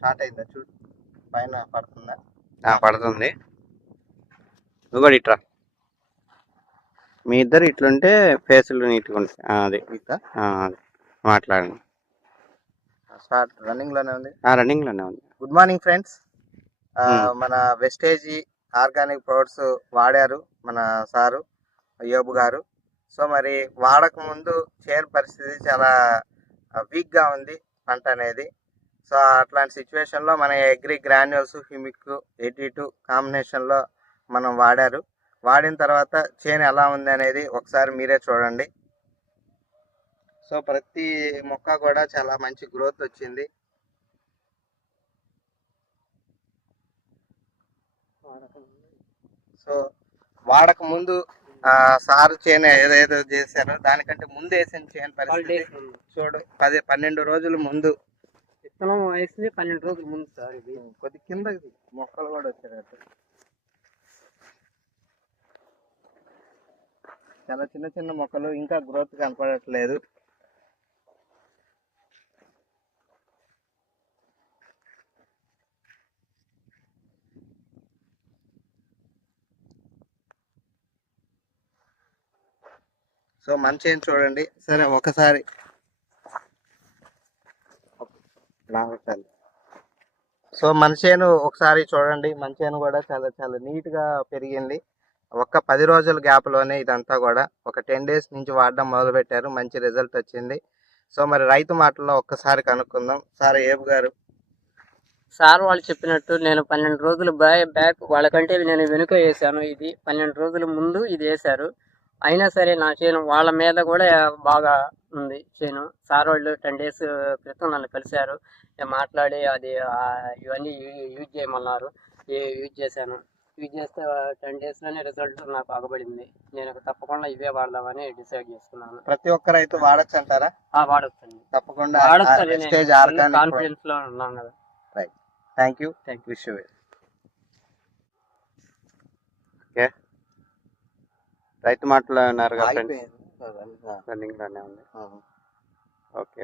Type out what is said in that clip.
Start అయిందా చూడు, పైన పడుతుందా? పడుతుంది. నువ్వు కూడా ఇట్రా. మీ ఇద్దరు ఇట్లుంటే ఫేసులు నీట్గా ఉంటాయి. అది అది మాట్లాడండి. స్టార్ట్. రన్నింగ్లోనే ఉంది. రన్నింగ్లోనే ఉంది. Good morning friends. మన వెస్టేజీ ఆర్గానిక్ ప్రొడక్ట్స్ వాడారు మన సారు అయ్యోబు గారు. సో మరి వాడక ముందు చేను పరిస్థితి చాలా వీక్గా ఉంది పంట అనేది. సో అట్లాంటి సిచ్యువేషన్లో మన అగ్రి గ్రాన్యూల్స్ హ్యూమిక్ 82 కాంబినేషన్లో మనం వాడారు. వాడిన తర్వాత చేను ఎలా ఉంది అనేది ఒకసారి మీరే చూడండి. సో ప్రతి మొక్క కూడా చాలా మంచి గ్రోత్ వచ్చింది. సో వాడక ముందు సారు చేను ఏదేదో చేశారో దానికంటే ముందు వేసిన చేను పరిస్థితి చూడు. 12 రోజుల ముందు విత్తనం వేసింది 12 రోజుల ముందు సార్. ఇది కొద్ది కిందకి మొక్కలు కూడా వచ్చారట. చాలా చిన్న చిన్న మొక్కలు, ఇంకా గ్రోత్ కనపడట్లేదు. సో మంచి ఏం చూడండి. సరే ఒకసారి సో మన చేను ఒకసారి చూడండి. మన చేను కూడా చాలా చాలా నీట్గా పెరిగింది. ఒక్క 10 రోజుల గ్యాప్లోనే ఇదంతా కూడా ఒక 10 డేస్ నుంచి వాడడం మొదలుపెట్టారు. మంచి రిజల్ట్ వచ్చింది. సో మరి రైతు మాటల్లో ఒక్కసారి కనుక్కుందాం. సార్ ఏబు గారు, సార్ వాళ్ళు చెప్పినట్టు నేను 12 రోజులు బ్యాక్ వాళ్ళకంటే నేను వెనుక వేసాను. ఇది 12 రోజుల ముందు ఇది వేశారు. అయినా సరే నా చేను వాళ్ళ మీద కూడా బాగా ఉంది చేను. సార్ వాళ్ళు 10 డేస్ క్రితం నన్ను కలిశారు, మాట్లాడి అది ఇవన్నీ యూజ్ చేయమన్నారు. యూజ్ చేశాను. యూజ్ చేస్తే 10 డేస్లోనే రిజల్ట్ నాకు అగబడింది. నేను తప్పకుండా ఇవే వాడదామని డిసైడ్ చేసుకున్నాను. ప్రతి ఒక్క రైతు వాడచ్చు అంటారా? వాడొచ్చండి, తప్పకుండా కాన్ఫిడెన్స్ లో ఉన్నాం కదా. Right, thank you. Wish you well. Okay, రైతు మాటలు ఉన్నారు కదా, రన్నింగ్లోనే ఉంది. ఓకే.